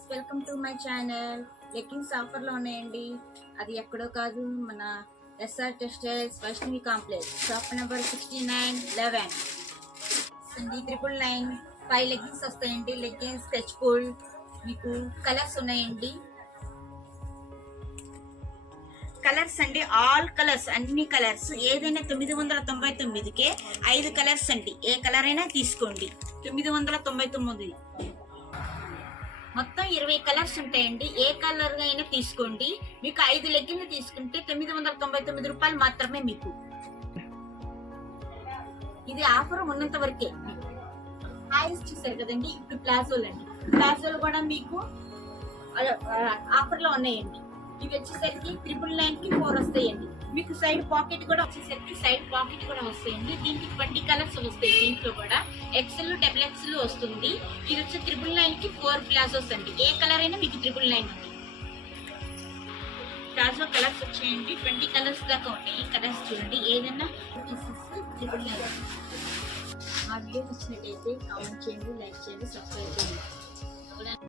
Friends, welcome to my channel. Leggings ఆఫర్లో ఉన్నాయండి. అది ఎక్కడో కాదు, మన SR textiles Vaishnavi complex, shop number 6911 అండి. 999 5 లెగ్గిన్స్ వస్తాయండి. లెగ్గిన్స్ టచ్ కూల్, మీకు కలర్స్ ఉన్నాయండి. కలర్స్ అండి, ఆల్ కలర్స్, అన్ని కలర్స్. ఏదైనా 999కే 5 కలర్స్ అండి. ఏ కలర్ అయినా తీసుకోండి. 999 మొత్తం 20 కలర్స్ ఉంటాయండి. ఏ కలర్ అయినా తీసుకోండి. మీకు 5 లెగ్గిన్లు తీసుకుంటే 999 రూపాయలు మాత్రమే. మీకు ఇది ఆఫర్ ఉన్నంత వరకే. హాయిస్ చూసారు కదండి. ఇప్పుడు ప్లాజోలు అండి. ప్లాజోలు కూడా మీకు ఆఫర్ లో ఉన్నాయండి. ఇవి వచ్చేసరికి 999కి 4 వస్తాయండి. మీకు సైడ్ పాకెట్ కూడా వచ్చేసరికి వస్తాయండి. దీనికి 20 కలర్స్ వస్తాయి. దీంట్లో కూడా ఎక్సెల్, డబుల్ ఎక్సెల్ వస్తుంది. ఇది వచ్చి 999కి 4 ప్లాజోస్ అండి. ఏ కలర్ అయినా మీకు 999 ప్లాజో కలర్స్ వచ్చాయండి. 20 కలర్స్ దాకా ఉంటాయి. ఈ కలర్స్ చూడండి. ఏదైనా 999. ఆ వీడియో నచ్చినట్టయితే కామెంట్ చేయండి, లైక్ చేయండి, సబ్స్క్రైబ్ చేయండి.